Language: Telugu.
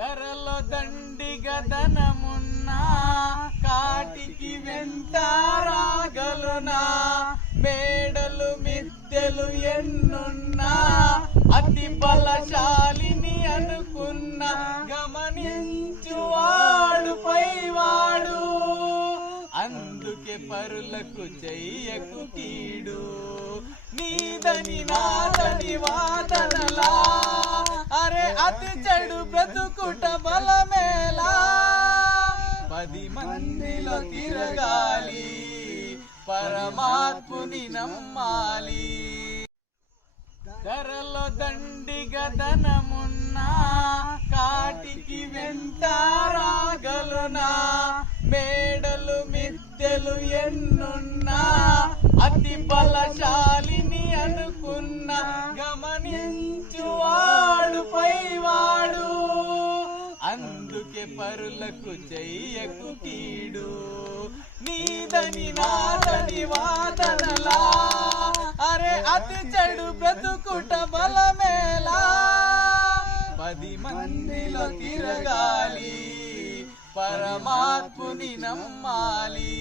ధరలో దండిగా ధనమున్నా కాటికి వెంట రాగలునా, మేడలు మిద్దెలు ఎన్నున్నా అతి బలశాలిని అనుకున్న గమనించువాడు పైవాడు, అందుకే పరులకు చెయ్యకు కీడు. నీదని నాదని వాదనలా అరే అతి చెడు బ్రతుకుట బలమేలా, 10 మందిలో తిరగాలి పరమాత్ముని నమ్మాలి. ధరలో దండిగా ధనమున్నా కాటికి వెంట రాగలునా, మేడలు మిద్దెలు ఎన్నున్నా అతి బలశాలిని అనుకున్న గమనించువాడు పైవాడు, అందుకే పరులకు చెయ్యకు కీడు. నీదని నాదని వాదనలా అరే అతి చెడు బ్రతుకుట బలమేలా, 10 మందిలో తిరగాలి పరమాత్ముని నమ్మాలి.